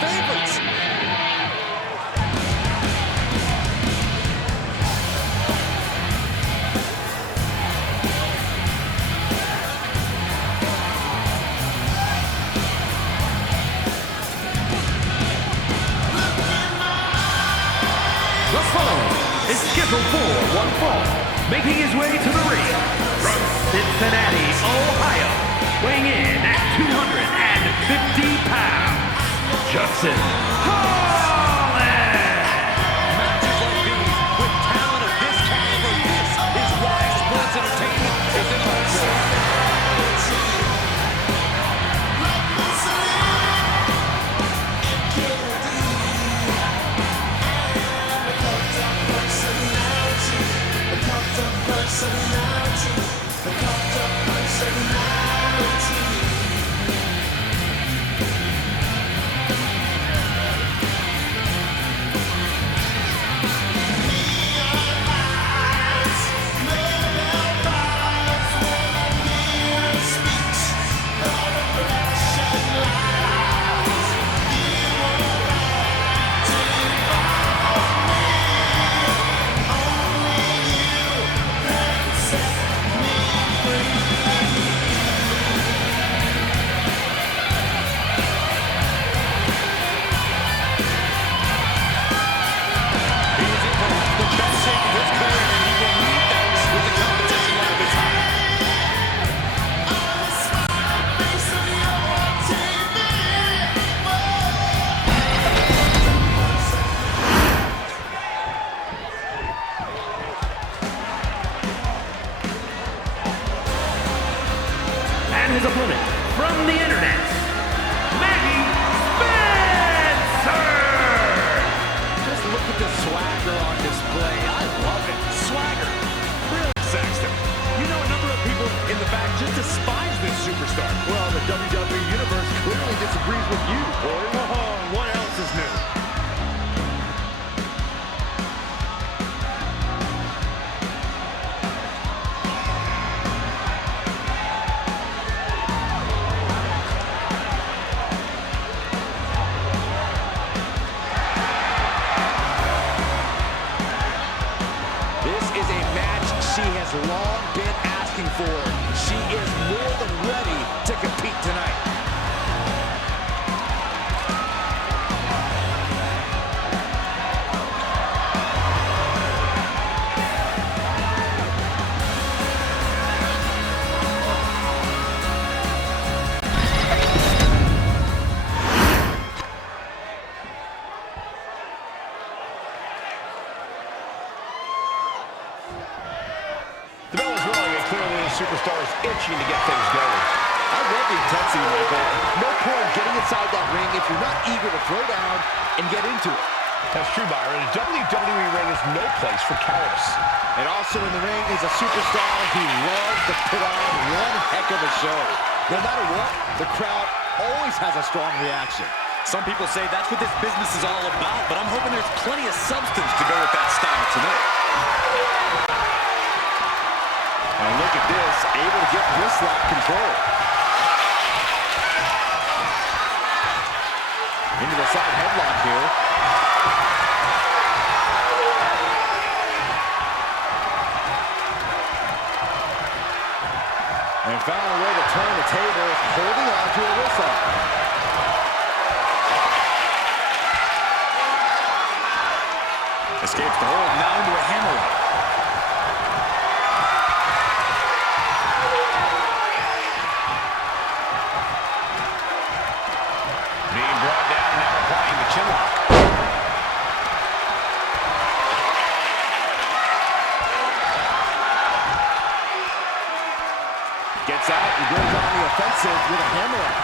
favorites. The following is scheduled for one fall, making his way to the ring from Cincinnati, Ohio, weighing in at 250 pounds, Justin Holloway. Matches like these, with talent of this caliber, this is why sports entertainment is in our show. And his opponent from the internet, Meggy. Just look at the swagger on display. I love it. Swagger. Really, Saxton. You know, a number of people in the back just despise this superstar. Well, the WWE Universe clearly disagrees with you, boy. Oh, what else is new? She has long been asking for. She is more than ready to compete tonight. The bell is rolling, and clearly the superstar is itching to get things going. I love the intensity, Michael. No point getting inside that ring if you're not eager to throw down and get into it. That's true, Byron. A WWE ring is no place for cowardice. And also in the ring is a superstar who loves to put on one heck of a show. No matter what, the crowd always has a strong reaction. Some people say that's what this business is all about, but I'm hoping there's plenty of substance to go with that style tonight. And look at this, able to get wrist lock control. Into the side headlock here. And found a way to turn the table, holding on to a wrist lock. Escapes the hold, now into a hammerlock. Being brought down, now applying the chin lock. Gets out and goes on the offensive with a hammerlock.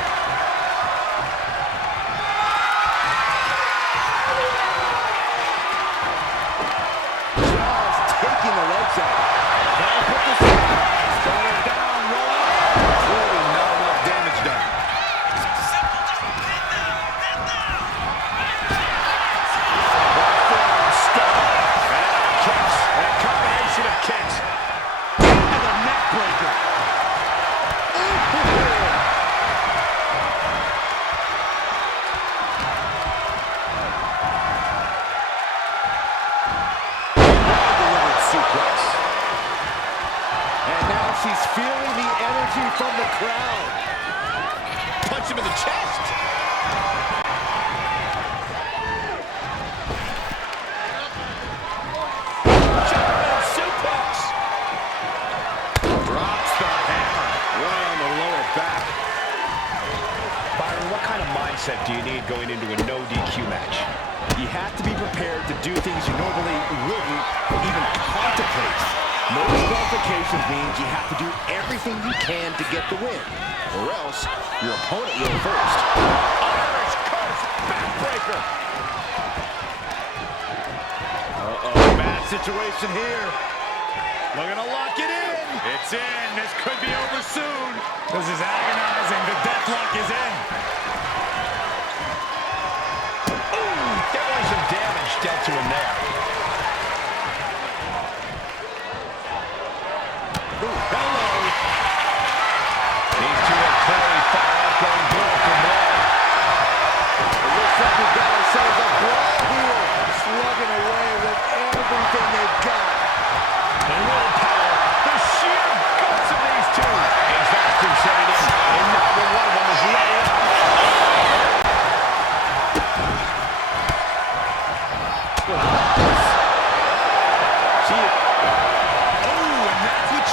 energy from the crowd. Punch him in the chest. German suplex. Drops the hammer. Right on the lower back. Byron, what kind of mindset do you need going into a no DQ match? You have to be prepared to do things you normally wouldn't even contemplate. No disqualifications means you have to do everything you can to get the win, or else your opponent will first. Irish curse backbreaker. Uh-oh, bad situation here. Looking to lock it in. It's in. This could be over soon. This is agonizing. The deathlock is in. Definitely some damage dealt to him there. Ooh, hello. These two are clearly fired up, going blow for blow. It looks like we've got ourselves a brawl here. Slugging away with everything they've got. The willpower, the sheer guts of these two. Exhaustion setting in, and neither one of them is letting up.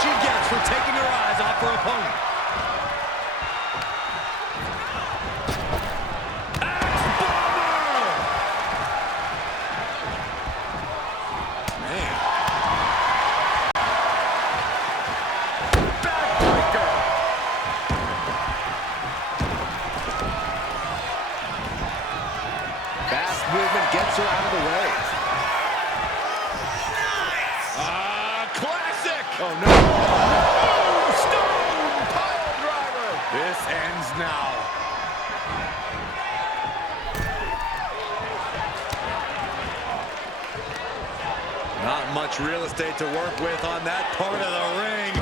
She gets for taking her eyes off her opponent. Axe bomber! Man. Backbreaker! Fast movement gets her out of the way. Classic! Oh, no. Oh, stone pile driver! This ends now. Not much real estate to work with on that part of the ring.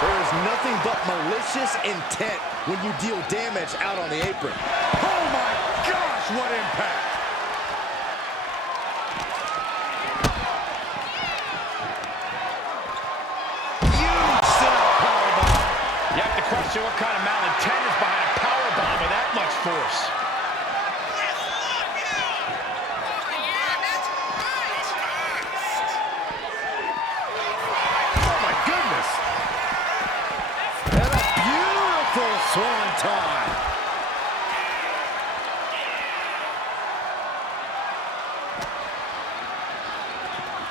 There is nothing but malicious intent when you deal damage out on the apron. Oh my gosh, what impact! You have to question what kind of malintent is behind a powerbomb with that much force. Oh my goodness! And a beautiful swanton.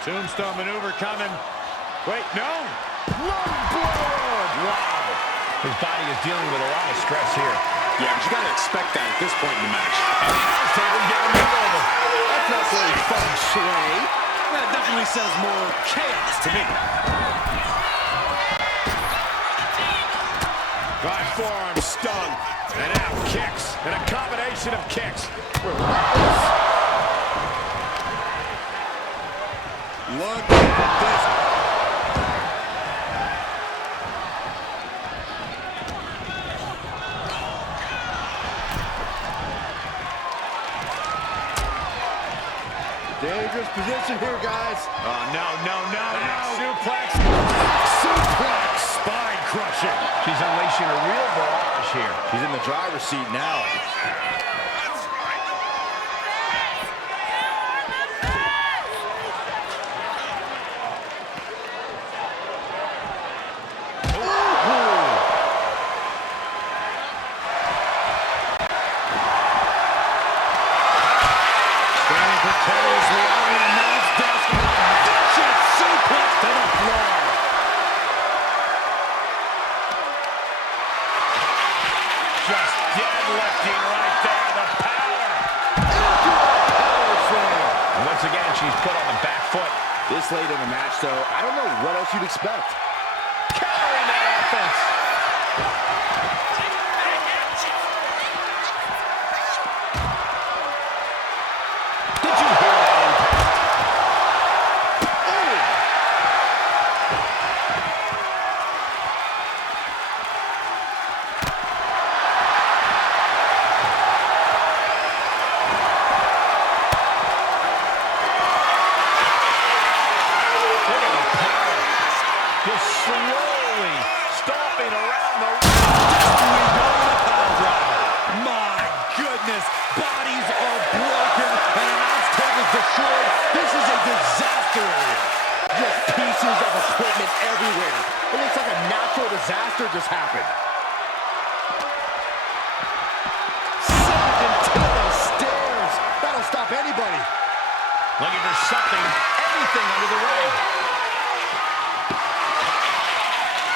Tombstone maneuver coming. Wait, no! Lung blower! Wow! His body is dealing with a lot of stress here. Yeah, but you gotta expect that at this point in the match. And the house table getting moved over. That's not very feng shui. That definitely says more chaos to me. Right forearm stung. And now kicks. And a combination of kicks. Relentless. Look at this. Dangerous position here, guys. Oh, no. Suplex. Suplex. Spine crushing. She's unleashing a real barrage here. She's in the driver's seat now. Just deadlifting right there. The power. And once again, she's put on the back foot. This late in the match, though, I don't know what else you'd expect. Carrying that offense. Did you hear that impact? Oh! Look at the power. Just slowly start equipment everywhere. It looks like a natural disaster just happened. Sent into the stairs. That'll stop anybody. Looking for something, anything under the ring.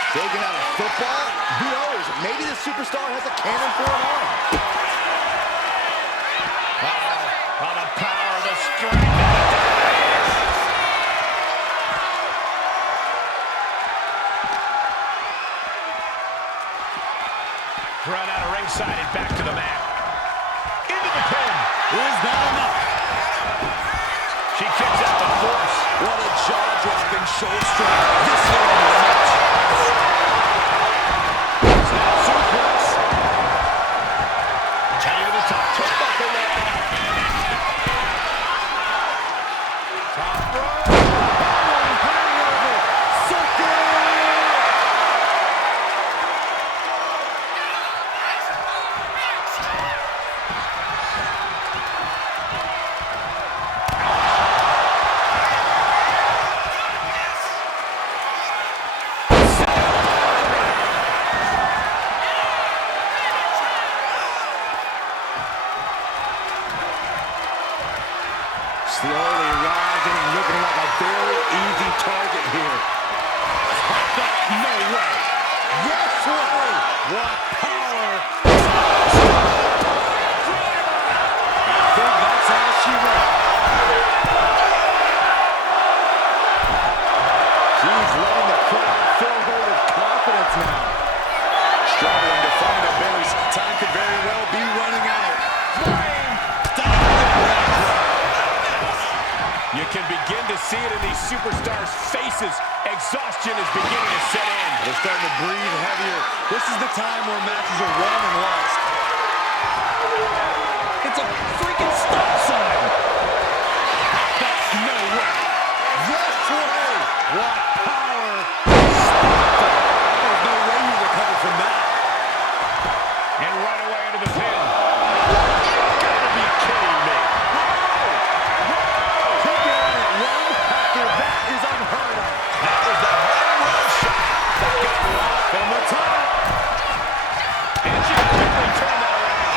Taking out a football? Who knows? Maybe the superstar has a cannon for an arm. Oh, the power, the strength, and the device. Run out of ringside and back to the mat. Into the pin. Is that enough? She kicks out the force. What a jaw-dropping show strike. This is a match. Snap suplex. Turn to the top turnbuckle now. Top rope. Hangover. Circle. Slowly rising, looking like a very easy target here. No way. Yes way. What power. I think that's how she went. She's letting the crowd fill her with confidence now. Struggling to find a base. Time could very well be running out. You can begin to see it in these superstars' faces. Exhaustion is beginning to set in. They're starting to breathe heavier. This is the time where matches are won and lost. It's a freaking stop sign. No way. Yes way. What power. There's no way you recover from that. And right away into the pin. You gotta be kidding me. That is unheard of. That was the home run shot. That got blocked From the top. and she quickly turned that around.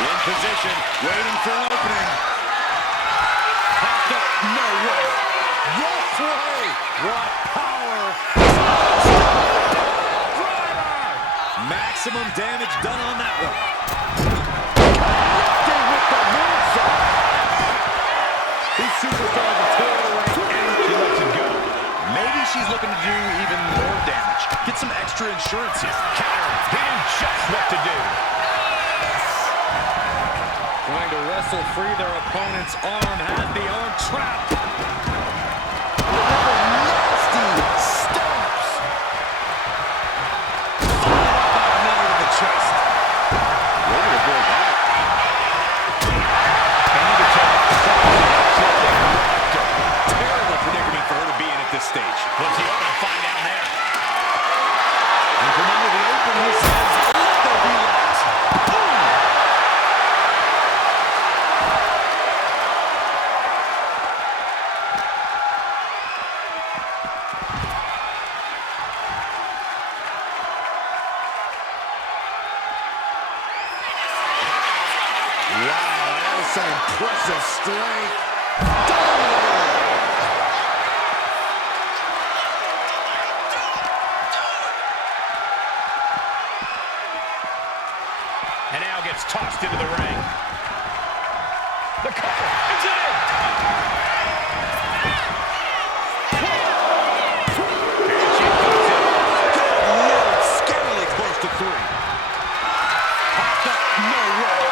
In position, waiting for an opening. Popped up, no way. Yes way. What power. Driver. Maximum damage done on that one. Connected with the moonsault. These superstars are tearing away and She lets it go. maybe she's looking to do even more damage. Get some extra insurance here. Counter. He knew just what to do. Trying to wrestle free their opponent's arm. Has the arm trapped. Nasty stomps. Followed up by another to the chest. Way to avoid that. And you can tell Terrible predicament for her to be in at this stage. what's he going to find down there? And from under the apron, he says, let there be light. Boom! Wow, that is some impressive strength. Dominating. And now gets tossed into the ring. The cover is in. And she puts it. Good Lord, scarily close to 3. Popped up, no way.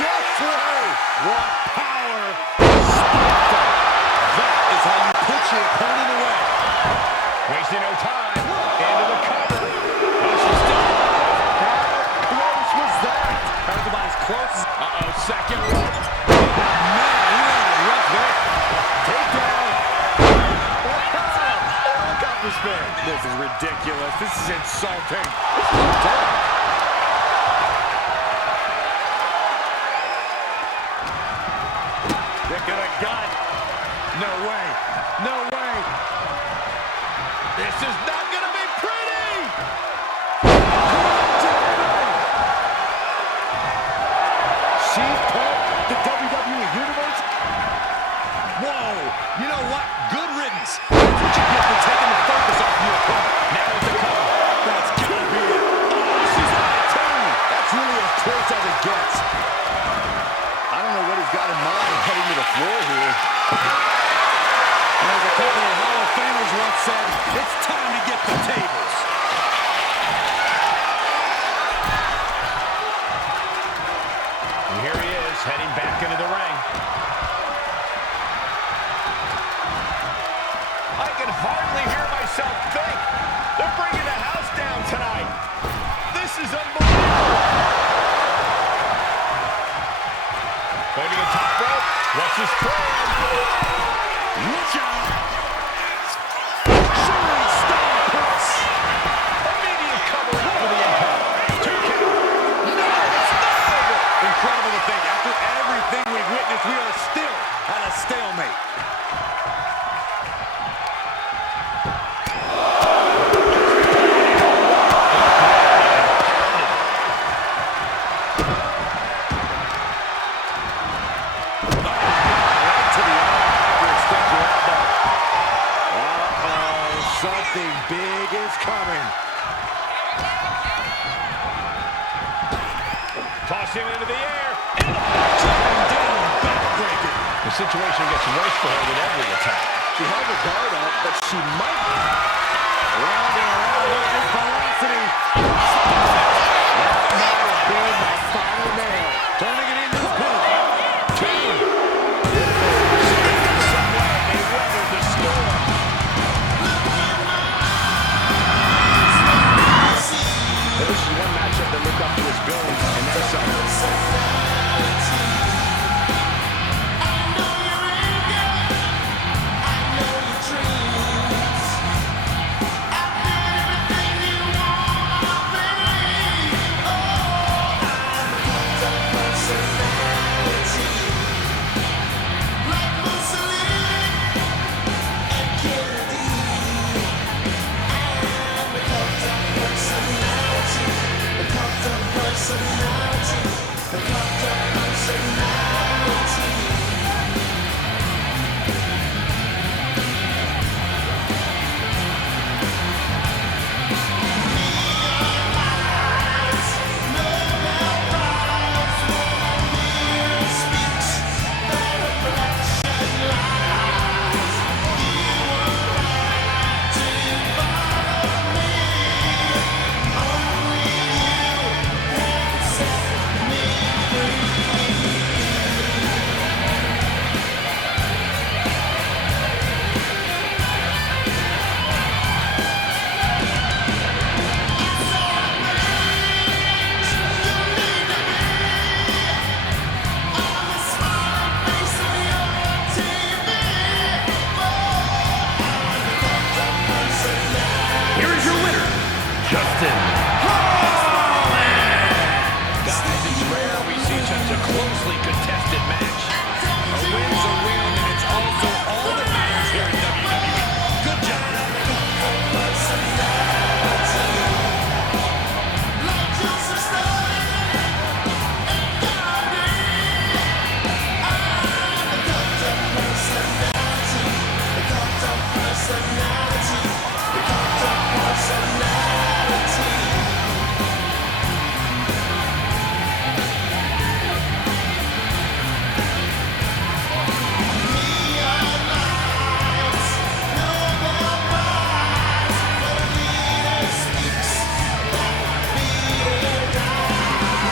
Yes way. What power. Spectre. That is how you put your opponent away. Wasting no time. Into the cover. Oh, she's still alive. How close was that? That was about as close as... Uh-oh, second rope. Man, he landed rough there. Take down. Oh, look out for This is ridiculous. This is insulting. Kick in the gut. No way. No way. This is not going to be pretty. She's part of the WWE Universe. Whoa. You know what? Good riddance. That's what you get for taking the focus off your opponent. Now it's a cover. That's got to be it. Oh, she's on it too. That's really as close as it gets. I don't know what he's got in mind heading to the floor here. As a couple of Hall of Famers once said, it's time to get the tables. And here he is, heading back into the ring. I can hardly hear myself think. They're bringing the house down tonight. This is unbelievable. Pointing a top rope. What's his plan? Watch out! Shooting star press! Immediate cover after the impact. 2 count. No, it's not over! Incredible to think. After everything we've witnessed, we are still at a stalemate. Something big is coming. Toss him into the air. Dropping down, backbreaker. The situation gets worse for her with every attack. She held her guard up, but she might. Round and around, look at this velocity. That might have been the final nail.